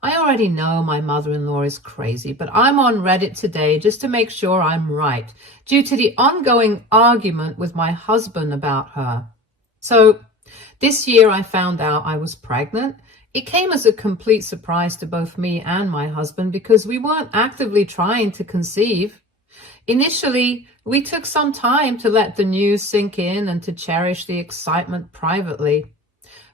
I already know my mother-in-law is crazy, but I'm on Reddit today just to make sure I'm right, due to the ongoing argument with my husband about her. So this year I found out I was pregnant. It came as a complete surprise to both me and my husband because we weren't actively trying to conceive. Initially, we took some time to let the news sink in and to cherish the excitement privately.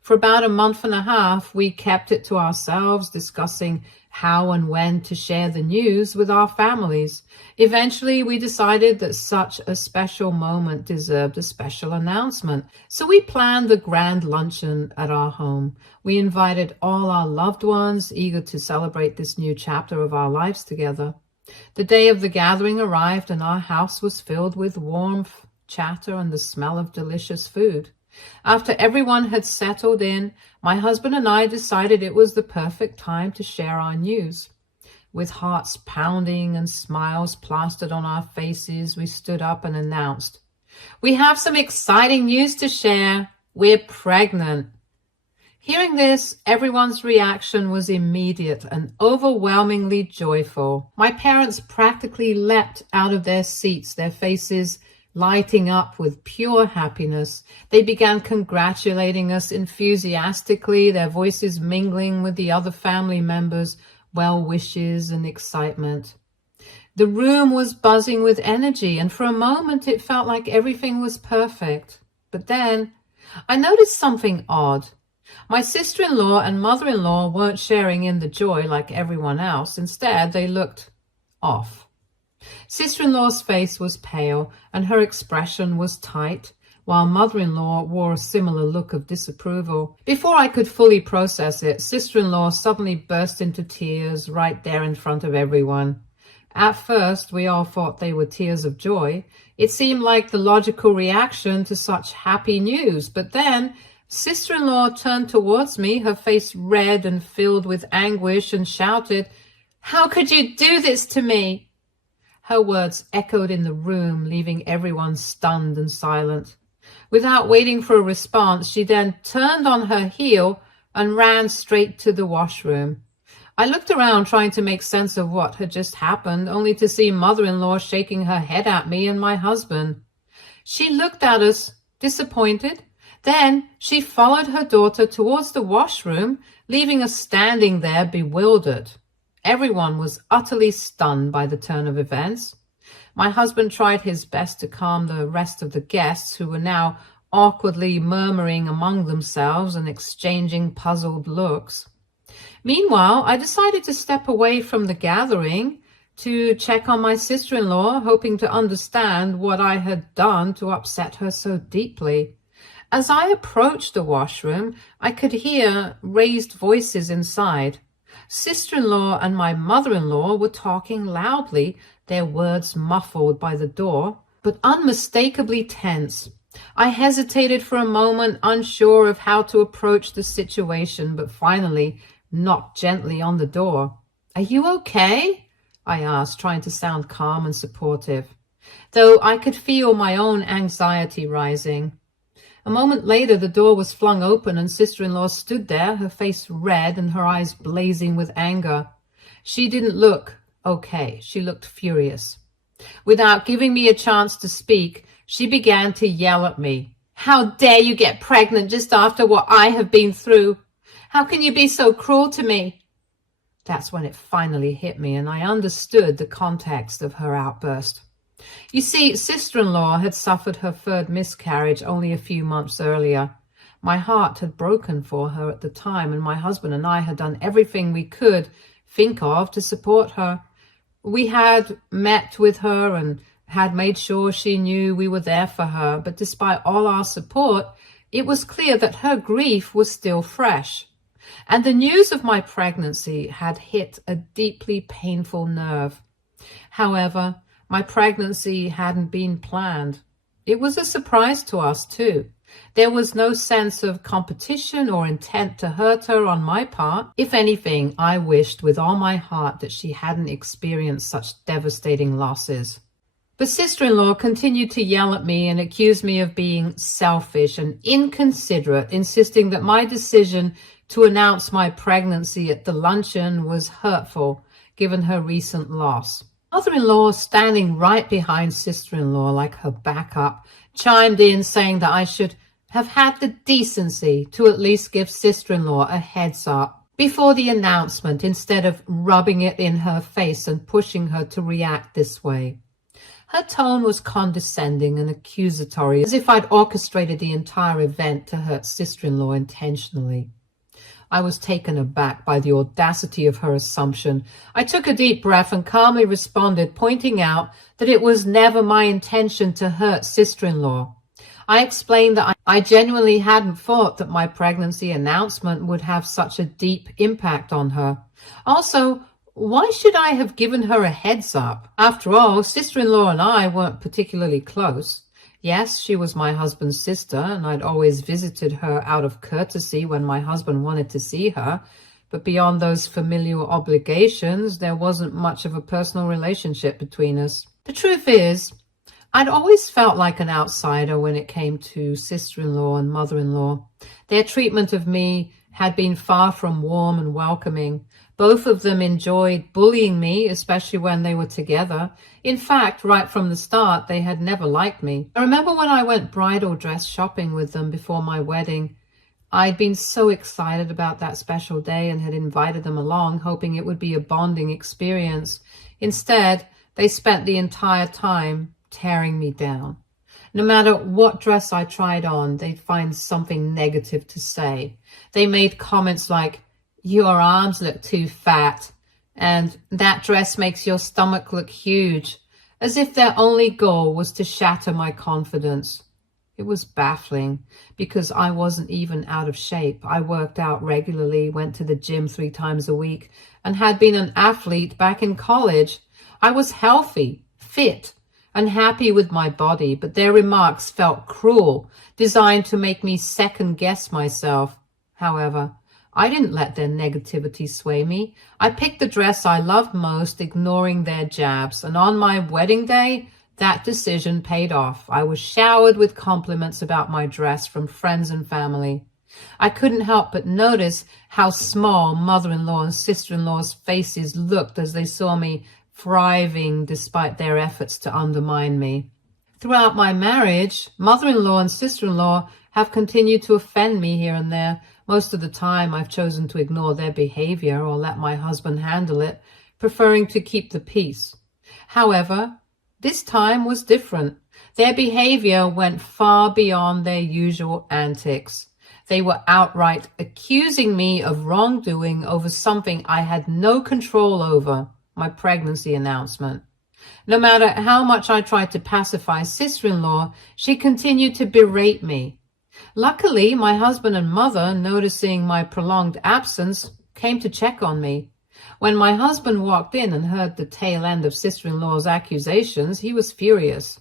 For about a month and a half, we kept it to ourselves, discussing how and when to share the news with our families. Eventually, we decided that such a special moment deserved a special announcement. So we planned the grand luncheon at our home. We invited all our loved ones, eager to celebrate this new chapter of our lives together. The day of the gathering arrived, and our house was filled with warmth, chatter, and the smell of delicious food. After everyone had settled in, my husband and I decided it was the perfect time to share our news. With hearts pounding and smiles plastered on our faces, we stood up and announced, "We have some exciting news to share. We're pregnant." Hearing this, everyone's reaction was immediate and overwhelmingly joyful. My parents practically leapt out of their seats, their faces lighting up with pure happiness. They began congratulating us enthusiastically, their voices mingling with the other family members' well wishes and excitement. The room was buzzing with energy, and for a moment it felt like everything was perfect. But then I noticed something odd. My sister-in-law and mother-in-law weren't sharing in the joy like everyone else. Instead, they looked off. Sister-in-law's face was pale and her expression was tight, while mother-in-law wore a similar look of disapproval. Before I could fully process it, sister-in-law suddenly burst into tears right there in front of everyone. At first, we all thought they were tears of joy. It seemed like the logical reaction to such happy news, but then sister-in-law turned towards me, her face red and filled with anguish, and shouted, "How could you do this to me?" Her words echoed in the room, leaving everyone stunned and silent. Without waiting for a response, she then turned on her heel and ran straight to the washroom. I looked around trying to make sense of what had just happened, only to see mother-in-law shaking her head at me and my husband. She looked at us, disappointed. Then she followed her daughter towards the washroom, leaving us standing there bewildered. Everyone was utterly stunned by the turn of events. My husband tried his best to calm the rest of the guests, who were now awkwardly murmuring among themselves and exchanging puzzled looks. Meanwhile, I decided to step away from the gathering to check on my sister-in-law, hoping to understand what I had done to upset her so deeply. As I approached the washroom, I could hear raised voices inside. Sister-in-law and my mother-in-law were talking loudly, their words muffled by the door, but unmistakably tense. I hesitated for a moment, unsure of how to approach the situation, but finally knocked gently on the door. "Are you okay?" I asked, trying to sound calm and supportive, though I could feel my own anxiety rising. A moment later, the door was flung open and sister-in-law stood there, her face red and her eyes blazing with anger. She didn't look okay. She looked furious. Without giving me a chance to speak, she began to yell at me. "How dare you get pregnant just after what I have been through? How can you be so cruel to me?" That's when it finally hit me, and I understood the context of her outburst. You see, sister-in-law had suffered her third miscarriage only a few months earlier. My heart had broken for her at the time, and my husband and I had done everything we could think of to support her. We had met with her and had made sure she knew we were there for her, but despite all our support, it was clear that her grief was still fresh. And the news of my pregnancy had hit a deeply painful nerve. However, my pregnancy hadn't been planned. It was a surprise to us too. There was no sense of competition or intent to hurt her on my part. If anything, I wished with all my heart that she hadn't experienced such devastating losses. But sister-in-law continued to yell at me and accuse me of being selfish and inconsiderate, insisting that my decision to announce my pregnancy at the luncheon was hurtful, given her recent loss. Mother-in-law, standing right behind sister-in-law like her backup, chimed in saying that I should have had the decency to at least give sister-in-law a heads up before the announcement, instead of rubbing it in her face and pushing her to react this way. Her tone was condescending and accusatory, as if I'd orchestrated the entire event to hurt sister-in-law intentionally. I was taken aback by the audacity of her assumption. I took a deep breath and calmly responded, pointing out that it was never my intention to hurt sister-in-law. I explained that I genuinely hadn't thought that my pregnancy announcement would have such a deep impact on her. Also, why should I have given her a heads up? After all, sister-in-law and I weren't particularly close. Yes, she was my husband's sister, and I'd always visited her out of courtesy when my husband wanted to see her. But beyond those familial obligations, there wasn't much of a personal relationship between us. The truth is, I'd always felt like an outsider when it came to sister-in-law and mother-in-law. Their treatment of me had been far from warm and welcoming. Both of them enjoyed bullying me, especially when they were together. In fact, right from the start, they had never liked me. I remember when I went bridal dress shopping with them before my wedding. I'd been so excited about that special day and had invited them along, hoping it would be a bonding experience. Instead, they spent the entire time tearing me down. No matter what dress I tried on, they'd find something negative to say. They made comments like, "Your arms look too fat," and "that dress makes your stomach look huge," as if their only goal was to shatter my confidence. It was baffling because I wasn't even out of shape. I worked out regularly, went to the gym 3 times a week, and had been an athlete back in college. I was healthy, fit, and happy with my body, but their remarks felt cruel, designed to make me second-guess myself. However, I didn't let their negativity sway me. I picked the dress I loved most, ignoring their jabs, and on my wedding day, that decision paid off. I was showered with compliments about my dress from friends and family. I couldn't help but notice how small mother-in-law and sister-in-law's faces looked as they saw me thriving despite their efforts to undermine me. Throughout my marriage, mother-in-law and sister-in-law have continued to offend me here and there. Most of the time, I've chosen to ignore their behavior or let my husband handle it, preferring to keep the peace. However, this time was different. Their behavior went far beyond their usual antics. They were outright accusing me of wrongdoing over something I had no control over, my pregnancy announcement. No matter how much I tried to pacify sister-in-law, she continued to berate me. Luckily, my husband and mother, noticing my prolonged absence, came to check on me. When my husband walked in and heard the tail end of sister-in-law's accusations, he was furious.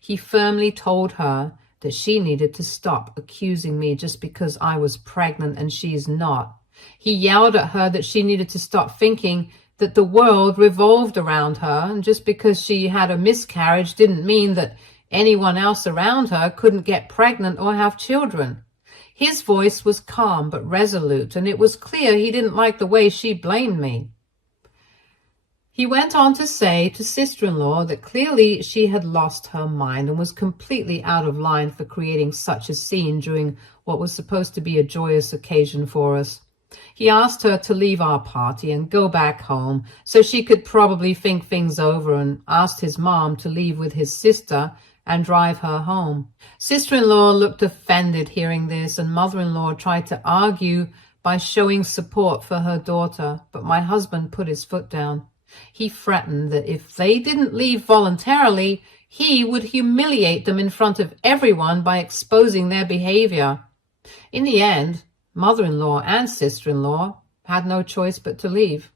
He firmly told her that she needed to stop accusing me just because I was pregnant and she's not. He yelled at her that she needed to stop thinking that the world revolved around her, and just because she had a miscarriage didn't mean that anyone else around her couldn't get pregnant or have children. His voice was calm but resolute, and it was clear he didn't like the way she blamed me. He went on to say to sister-in-law that clearly she had lost her mind and was completely out of line for creating such a scene during what was supposed to be a joyous occasion for us. He asked her to leave our party and go back home so she could probably think things over, and asked his mom to leave with his sister and drive her home. Sister-in-law looked offended hearing this, and mother-in-law tried to argue by showing support for her daughter, but my husband put his foot down. He threatened that if they didn't leave voluntarily, he would humiliate them in front of everyone by exposing their behavior. In the end, mother-in-law and sister-in-law had no choice but to leave.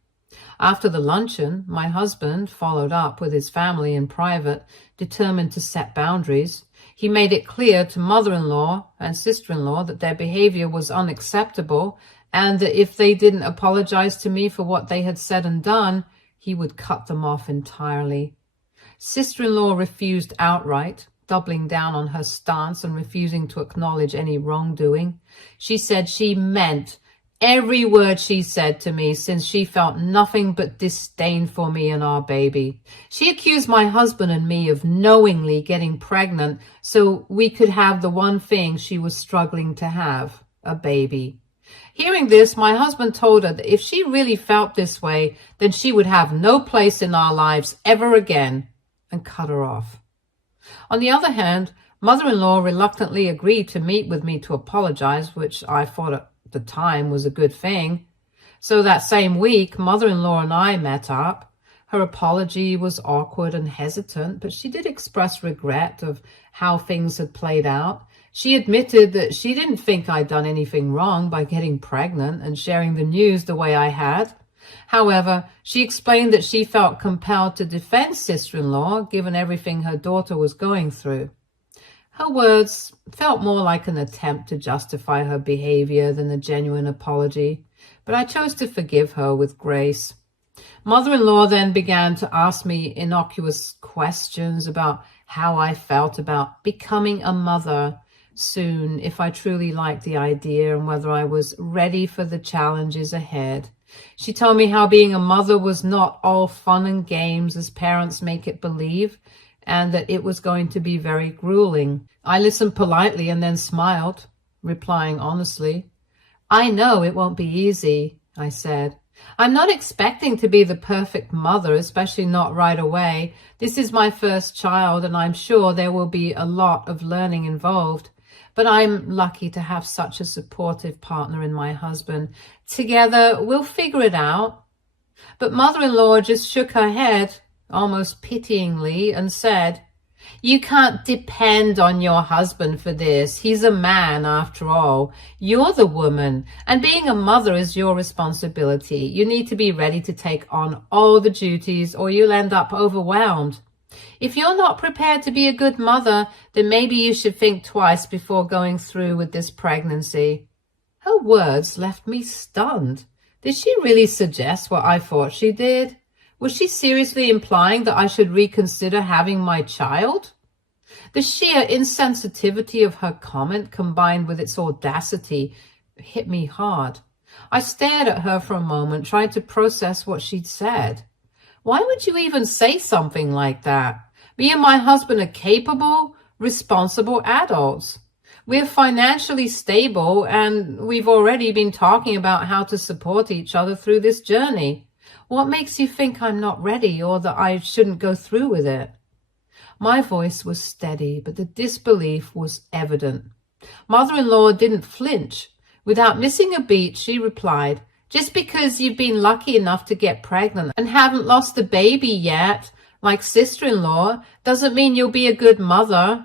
After the luncheon, my husband followed up with his family in private, determined to set boundaries. He made it clear to mother-in-law and sister-in-law that their behavior was unacceptable, and that if they didn't apologize to me for what they had said and done, he would cut them off entirely. Sister-in-law refused outright, doubling down on her stance and refusing to acknowledge any wrongdoing. She said she meant every word she said to me, since she felt nothing but disdain for me and our baby. She accused my husband and me of knowingly getting pregnant so we could have the one thing she was struggling to have, a baby. Hearing this, my husband told her that if she really felt this way, then she would have no place in our lives ever again, and cut her off. On the other hand, mother-in-law reluctantly agreed to meet with me to apologize, which I thought at the time was a good thing. So that same week, mother-in-law and I met up. Her apology was awkward and hesitant, but she did express regret of how things had played out. She admitted that she didn't think I'd done anything wrong by getting pregnant and sharing the news the way I had. However, she explained that she felt compelled to defend sister-in-law given everything her daughter was going through. Her words felt more like an attempt to justify her behavior than a genuine apology, but I chose to forgive her with grace. Mother-in-law then began to ask me innocuous questions about how I felt about becoming a mother soon, if I truly liked the idea, and whether I was ready for the challenges ahead. She told me how being a mother was not all fun and games as parents make it believe, and that it was going to be very grueling. I listened politely and then smiled, replying honestly. "I know it won't be easy," I said. "I'm not expecting to be the perfect mother, especially not right away. This is my first child, and I'm sure there will be a lot of learning involved. But I'm lucky to have such a supportive partner in my husband. Together, we'll figure it out." But mother-in-law just shook her head, almost pityingly, and said, "You can't depend on your husband for this. He's a man, after all. You're the woman, and being a mother is your responsibility. You need to be ready to take on all the duties, or you'll end up overwhelmed. If you're not prepared to be a good mother, then maybe you should think twice before going through with this pregnancy." Her words left me stunned. Did she really suggest what I thought she did? Was she seriously implying that I should reconsider having my child? The sheer insensitivity of her comment, combined with its audacity, hit me hard. I stared at her for a moment, trying to process what she'd said. Why would you even say something like that? Me and my husband are capable, responsible adults. We're financially stable, and we've already been talking about how to support each other through this journey. What makes you think I'm not ready, or that I shouldn't go through with it? My voice was steady, but the disbelief was evident. Mother-in-law didn't flinch. Without missing a beat, she replied, "Just because you've been lucky enough to get pregnant and haven't lost the baby yet, like sister-in-law, doesn't mean you'll be a good mother."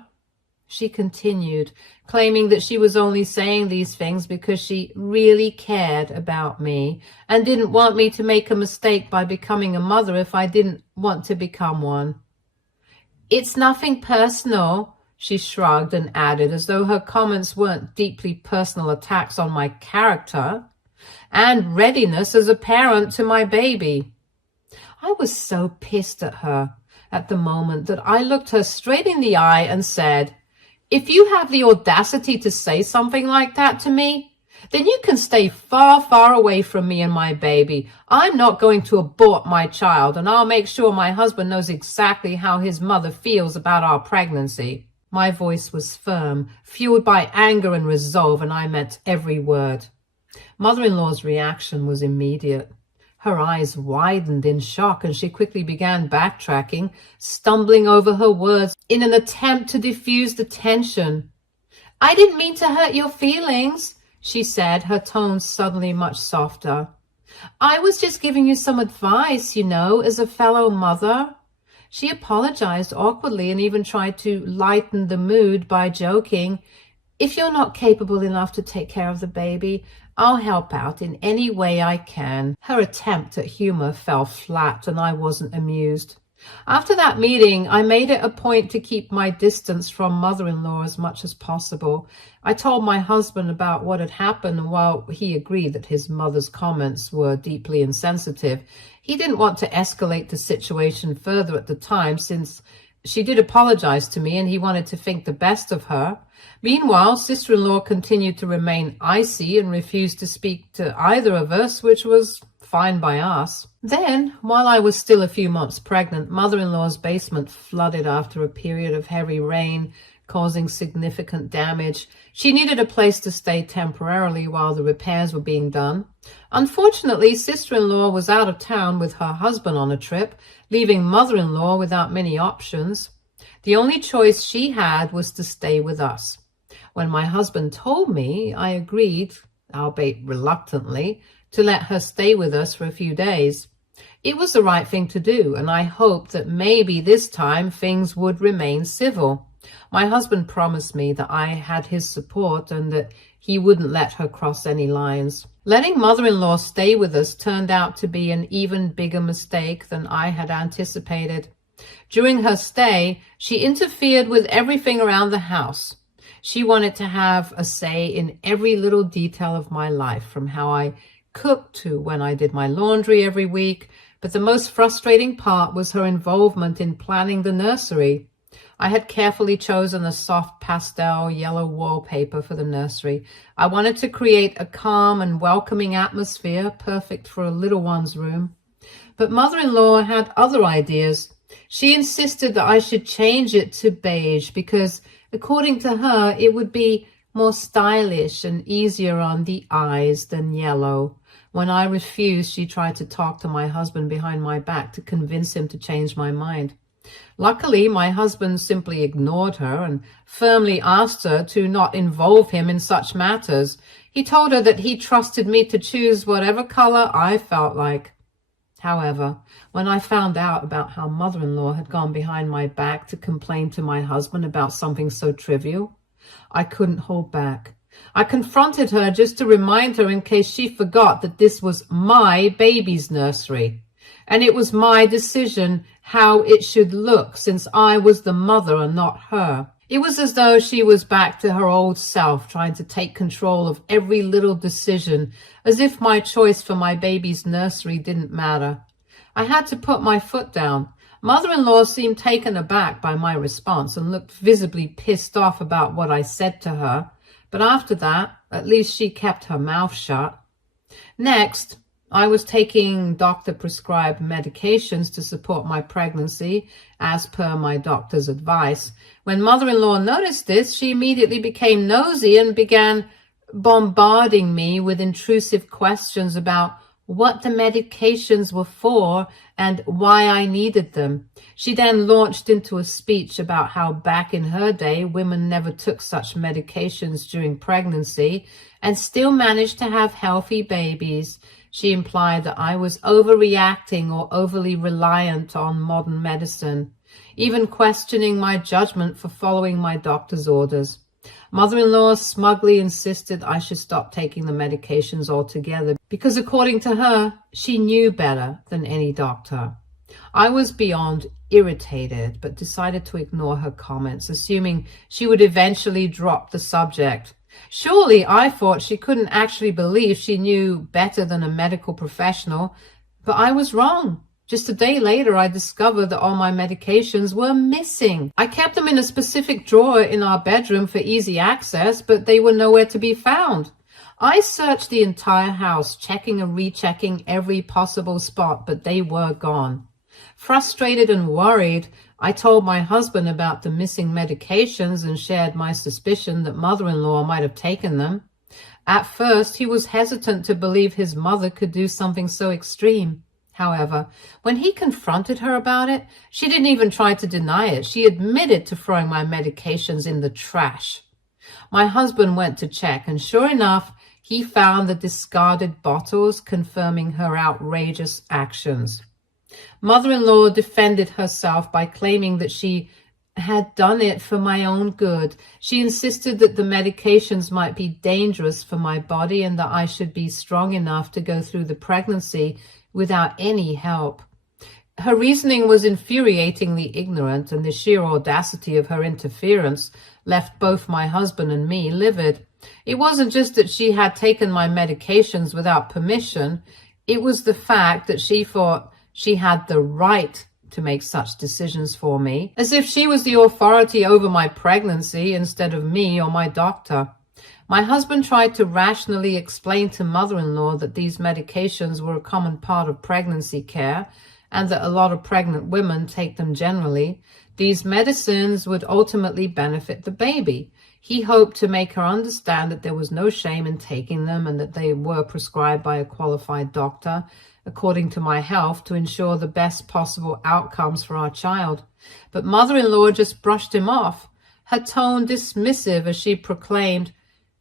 She continued, claiming that she was only saying these things because she really cared about me and didn't want me to make a mistake by becoming a mother if I didn't want to become one. "It's nothing personal," she shrugged and added, as though her comments weren't deeply personal attacks on my character and readiness as a parent to my baby. I was so pissed at her at the moment that I looked her straight in the eye and said, "If you have the audacity to say something like that to me, then you can stay far, far away from me and my baby. I'm not going to abort my child, and I'll make sure my husband knows exactly how his mother feels about our pregnancy." My voice was firm, fueled by anger and resolve, and I meant every word. Mother-in-law's reaction was immediate. Her eyes widened in shock, and she quickly began backtracking, stumbling over her words in an attempt to diffuse the tension. "I didn't mean to hurt your feelings," she said, her tone suddenly much softer. "I was just giving you some advice, as a fellow mother." She apologized awkwardly and even tried to lighten the mood by joking, "If you're not capable enough to take care of the baby, I'll help out in any way I can." Her attempt at humor fell flat, and I wasn't amused. After that meeting, I made it a point to keep my distance from mother-in-law as much as possible. I told my husband about what had happened, and while he agreed that his mother's comments were deeply insensitive, he didn't want to escalate the situation further at the time, since she did apologize to me and he wanted to think the best of her. Meanwhile, sister-in-law continued to remain icy and refused to speak to either of us, which was fine by us. Then, while I was still a few months pregnant, mother-in-law's basement flooded after a period of heavy rain, causing significant damage. She needed a place to stay temporarily while the repairs were being done. Unfortunately, sister-in-law was out of town with her husband on a trip, leaving mother-in-law without many options. The only choice she had was to stay with us. When my husband told me, I agreed, albeit reluctantly, to let her stay with us for a few days. It was the right thing to do, and I hoped that maybe this time things would remain civil. My husband promised me that I had his support and that he wouldn't let her cross any lines. Letting mother-in-law stay with us turned out to be an even bigger mistake than I had anticipated. During her stay, she interfered with everything around the house. She wanted to have a say in every little detail of my life, from how I cooked to when I did my laundry every week. But the most frustrating part was her involvement in planning the nursery. I had carefully chosen a soft pastel yellow wallpaper for the nursery. I wanted to create a calm and welcoming atmosphere, perfect for a little one's room. But mother-in-law had other ideas. She insisted that I should change it to beige because, according to her, it would be more stylish and easier on the eyes than yellow. When I refused, she tried to talk to my husband behind my back to convince him to change my mind. Luckily, my husband simply ignored her and firmly asked her to not involve him in such matters. He told her that he trusted me to choose whatever color I felt like. However, when I found out about how mother-in-law had gone behind my back to complain to my husband about something so trivial, I couldn't hold back. I confronted her just to remind her in case she forgot that this was my baby's nursery. And it was my decision how it should look, since I was the mother and not her. It was as though she was back to her old self, trying to take control of every little decision, as if my choice for my baby's nursery didn't matter. I had to put my foot down. Mother-in-law seemed taken aback by my response and looked visibly pissed off about what I said to her. But after that, at least she kept her mouth shut. Next, I was taking doctor-prescribed medications to support my pregnancy, as per my doctor's advice. When mother-in-law noticed this, she immediately became nosy and began bombarding me with intrusive questions about what the medications were for and why I needed them. She then launched into a speech about how back in her day, women never took such medications during pregnancy and still managed to have healthy babies. She implied that I was overreacting or overly reliant on modern medicine, even questioning my judgment for following my doctor's orders. Mother-in-law smugly insisted I should stop taking the medications altogether because, according to her, she knew better than any doctor. I was beyond irritated, but decided to ignore her comments, assuming she would eventually drop the subject. Surely, I thought, she couldn't actually believe she knew better than a medical professional, but I was wrong. Just a day later, I discovered that all my medications were missing. I kept them in a specific drawer in our bedroom for easy access, but they were nowhere to be found. I searched the entire house, checking and rechecking every possible spot, but they were gone. Frustrated and worried, I told my husband about the missing medications and shared my suspicion that mother-in-law might have taken them. At first, he was hesitant to believe his mother could do something so extreme. However, when he confronted her about it, she didn't even try to deny it. She admitted to throwing my medications in the trash. My husband went to check, and sure enough, he found the discarded bottles, confirming her outrageous actions. Mother-in-law defended herself by claiming that she had done it for my own good. She insisted that the medications might be dangerous for my body and that I should be strong enough to go through the pregnancy without any help. Her reasoning was infuriatingly ignorant, and the sheer audacity of her interference left both my husband and me livid. It wasn't just that she had taken my medications without permission. It was the fact that she thought she had the right to make such decisions for me, as if she was the authority over my pregnancy instead of me or my doctor. My husband tried to rationally explain to mother-in-law that these medications were a common part of pregnancy care and that a lot of pregnant women take them generally. These medicines would ultimately benefit the baby. He hoped to make her understand that there was no shame in taking them and that they were prescribed by a qualified doctor, according to my health, to ensure the best possible outcomes for our child. But mother-in-law just brushed him off, her tone dismissive as she proclaimed,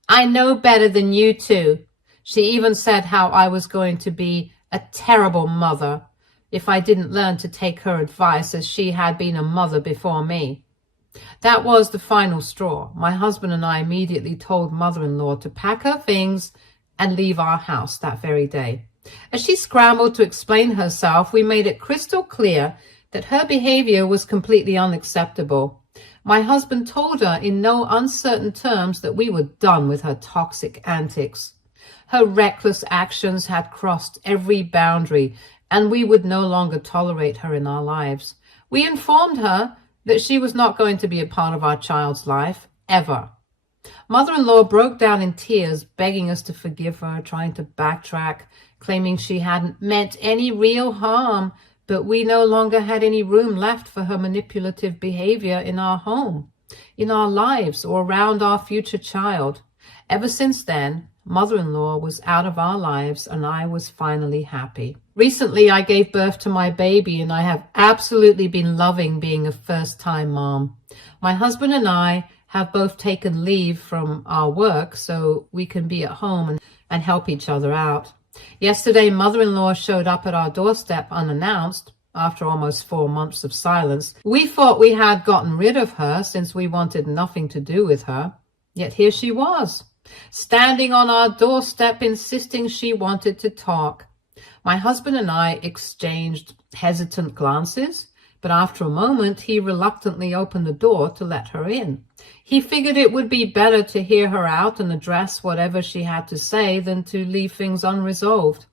"I know better than you two." She even said how I was going to be a terrible mother if I didn't learn to take her advice, as she had been a mother before me. That was the final straw. My husband and I immediately told mother-in-law to pack her things and leave our house that very day. As she scrambled to explain herself, we made it crystal clear that her behavior was completely unacceptable. My husband told her in no uncertain terms that we were done with her toxic antics. Her reckless actions had crossed every boundary, and we would no longer tolerate her in our lives. We informed her that she was not going to be a part of our child's life, ever. Mother-in-law broke down in tears, begging us to forgive her, trying to backtrack, claiming she hadn't meant any real harm, but we no longer had any room left for her manipulative behavior in our home, in our lives, or around our future child. Ever since then, mother-in-law was out of our lives, and I was finally happy. Recently, I gave birth to my baby, and I have absolutely been loving being a first-time mom. My husband and I have both taken leave from our work so we can be at home and help each other out. Yesterday, mother-in-law showed up at our doorstep unannounced after almost 4 months of silence. We thought we had gotten rid of her since we wanted nothing to do with her. Yet here she was, standing on our doorstep, insisting she wanted to talk. My husband and I exchanged hesitant glances, but after a moment, he reluctantly opened the door to let her in. He figured it would be better to hear her out and address whatever she had to say than to leave things unresolved.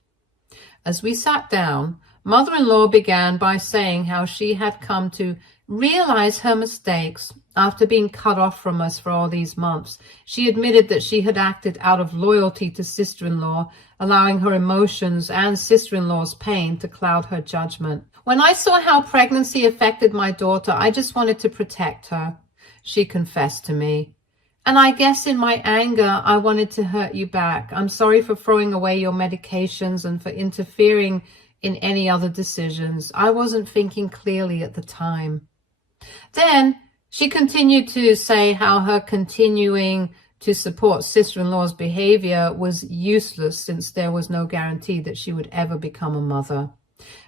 As we sat down, mother-in-law began by saying how she had come to realize her mistakes after being cut off from us for all these months. She admitted that she had acted out of loyalty to sister-in-law, allowing her emotions and sister-in-law's pain to cloud her judgment. "When I saw how pregnancy affected my daughter, I just wanted to protect her," she confessed to me. "And I guess in my anger, I wanted to hurt you back. I'm sorry for throwing away your medications and for interfering in any other decisions. I wasn't thinking clearly at the time." Then she continued to say how her continuing to support sister-in-law's behavior was useless since there was no guarantee that she would ever become a mother.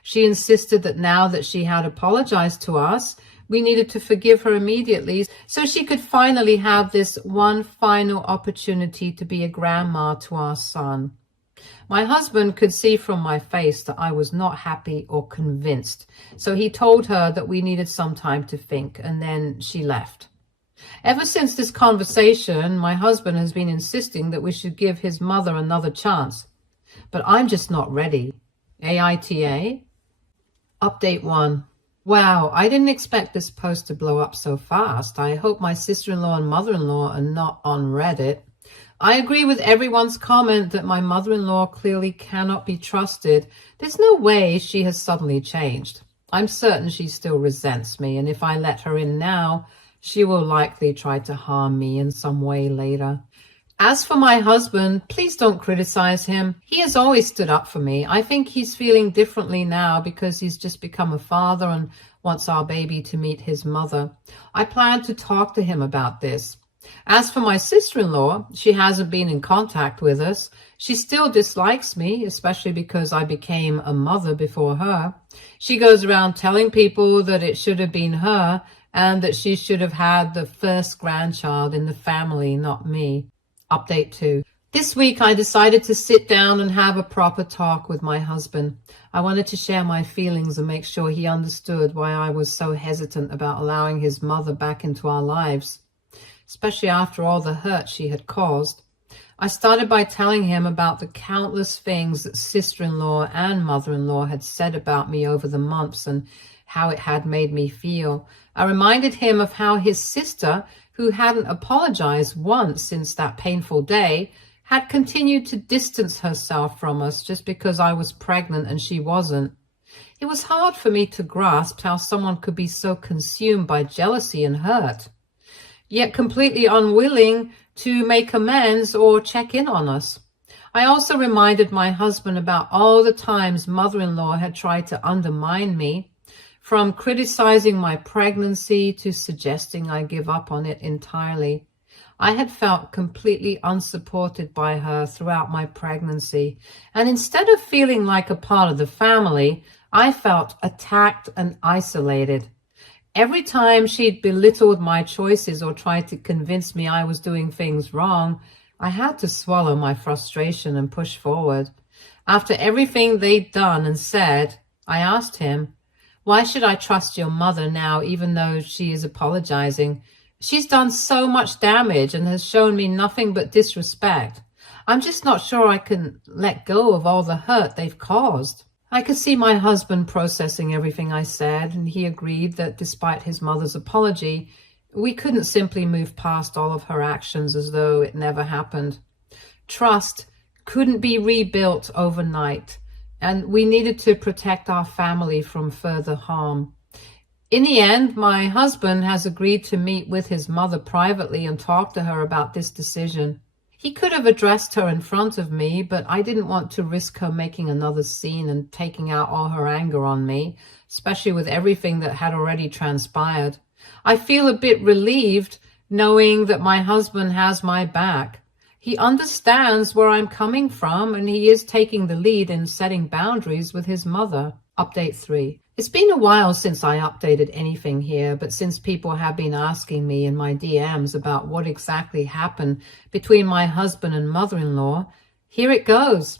She insisted that now that she had apologized to us, we needed to forgive her immediately so she could finally have this one final opportunity to be a grandma to our son. My husband could see from my face that I was not happy or convinced, so he told her that we needed some time to think, and then she left. Ever since this conversation, my husband has been insisting that we should give his mother another chance, but I'm just not ready. AITA? Update 1. Wow, I didn't expect this post to blow up so fast. I hope my sister-in-law and mother-in-law are not on Reddit. I agree with everyone's comment that my mother-in-law clearly cannot be trusted. There's no way she has suddenly changed. I'm certain she still resents me, and if I let her in now, she will likely try to harm me in some way later. As for my husband, please don't criticize him. He has always stood up for me. I think he's feeling differently now because he's just become a father and wants our baby to meet his mother. I plan to talk to him about this. As for my sister-in-law, she hasn't been in contact with us. She still dislikes me, especially because I became a mother before her. She goes around telling people that it should have been her and that she should have had the first grandchild in the family, not me. Update 2. This week I decided to sit down and have a proper talk with my husband. I wanted to share my feelings and make sure he understood why I was so hesitant about allowing his mother back into our lives, especially after all the hurt she had caused. I started by telling him about the countless things that sister-in-law and mother-in-law had said about me over the months and how it had made me feel. I reminded him of how his sister, who hadn't apologized once since that painful day, had continued to distance herself from us just because I was pregnant and she wasn't. It was hard for me to grasp how someone could be so consumed by jealousy and hurt, yet completely unwilling to make amends or check in on us. I also reminded my husband about all the times mother-in-law had tried to undermine me, from criticizing my pregnancy to suggesting I give up on it entirely. I had felt completely unsupported by her throughout my pregnancy, and instead of feeling like a part of the family, I felt attacked and isolated. Every time she'd belittled my choices or tried to convince me I was doing things wrong, I had to swallow my frustration and push forward. After everything they'd done and said, I asked him, "Why should I trust your mother now, even though she is apologizing? She's done so much damage and has shown me nothing but disrespect. I'm just not sure I can let go of all the hurt they've caused." I could see my husband processing everything I said, and he agreed that despite his mother's apology, we couldn't simply move past all of her actions as though it never happened. Trust couldn't be rebuilt overnight, and we needed to protect our family from further harm. In the end, my husband has agreed to meet with his mother privately and talk to her about this decision. He could have addressed her in front of me, but I didn't want to risk her making another scene and taking out all her anger on me, especially with everything that had already transpired. I feel a bit relieved knowing that my husband has my back. He understands where I'm coming from, and he is taking the lead in setting boundaries with his mother. Update 3. It's been a while since I updated anything here, but since people have been asking me in my DMs about what exactly happened between my husband and mother-in-law, here it goes.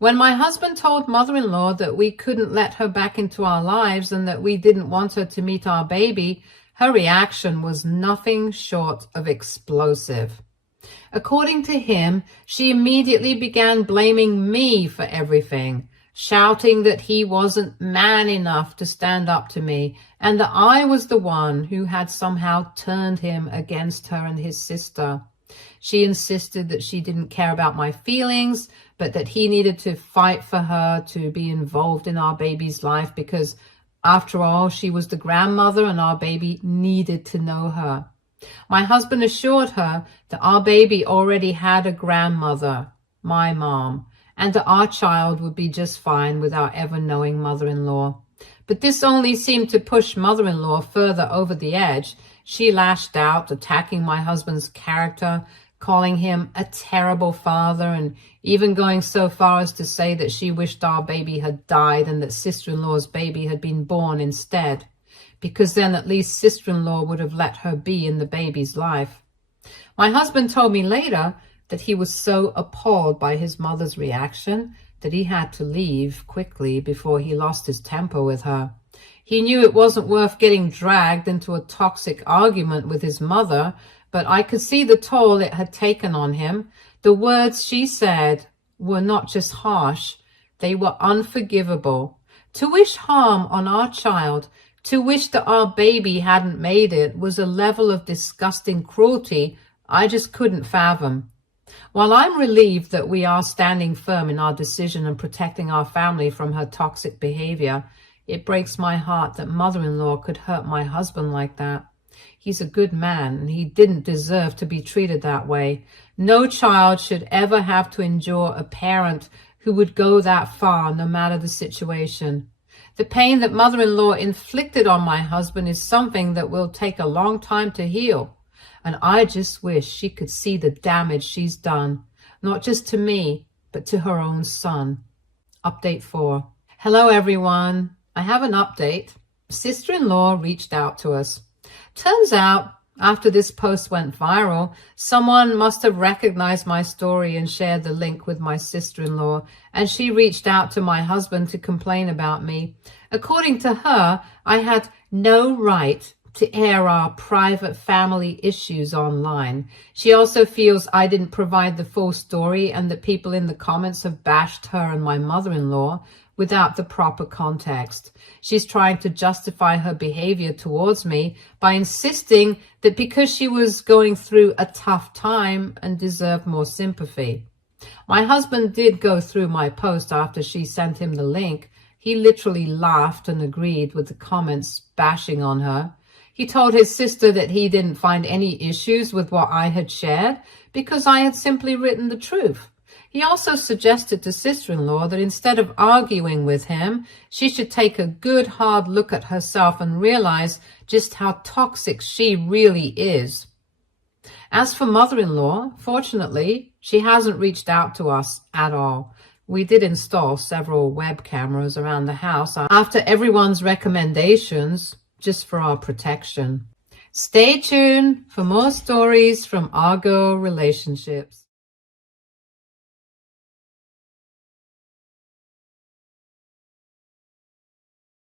When my husband told mother-in-law that we couldn't let her back into our lives and that we didn't want her to meet our baby, her reaction was nothing short of explosive. According to him, she immediately began blaming me for everything, shouting that he wasn't man enough to stand up to me and that I was the one who had somehow turned him against her and his sister. She insisted that she didn't care about my feelings, but that he needed to fight for her to be involved in our baby's life because, after all, she was the grandmother and our baby needed to know her. My husband assured her that our baby already had a grandmother, my mom, and that our child would be just fine without ever knowing mother-in-law. But this only seemed to push mother-in-law further over the edge. She lashed out, attacking my husband's character, calling him a terrible father, and even going so far as to say that she wished our baby had died and that sister-in-law's baby had been born instead, because then at least sister-in-law would have let her be in the baby's life. My husband told me later that he was so appalled by his mother's reaction that he had to leave quickly before he lost his temper with her. He knew it wasn't worth getting dragged into a toxic argument with his mother, but I could see the toll it had taken on him. The words she said were not just harsh, they were unforgivable. To wish harm on our child, to wish that our baby hadn't made it, was a level of disgusting cruelty I just couldn't fathom. While I'm relieved that we are standing firm in our decision and protecting our family from her toxic behavior, it breaks my heart that mother-in-law could hurt my husband like that. He's a good man, and he didn't deserve to be treated that way. No child should ever have to endure a parent who would go that far, no matter the situation. The pain that mother-in-law inflicted on my husband is something that will take a long time to heal. And I just wish she could see the damage she's done, not just to me, but to her own son. Update 4. Hello, everyone. I have an update. Sister-in-law reached out to us. Turns out, after this post went viral, someone must have recognized my story and shared the link with my sister-in-law, and she reached out to my husband to complain about me. According to her, I had no right to air our private family issues online. She also feels I didn't provide the full story and that people in the comments have bashed her and my mother-in-law without the proper context. She's trying to justify her behavior towards me by insisting that because she was going through a tough time and deserved more sympathy. My husband did go through my post after she sent him the link. He literally laughed and agreed with the comments bashing on her. He told his sister that he didn't find any issues with what I had shared because I had simply written the truth. He also suggested to sister-in-law that instead of arguing with him, she should take a good hard look at herself and realize just how toxic she really is. As for mother-in-law, fortunately, she hasn't reached out to us at all. We did install several web cameras around the house after everyone's recommendations, just for our protection. Stay tuned for more stories from Argo Relationships.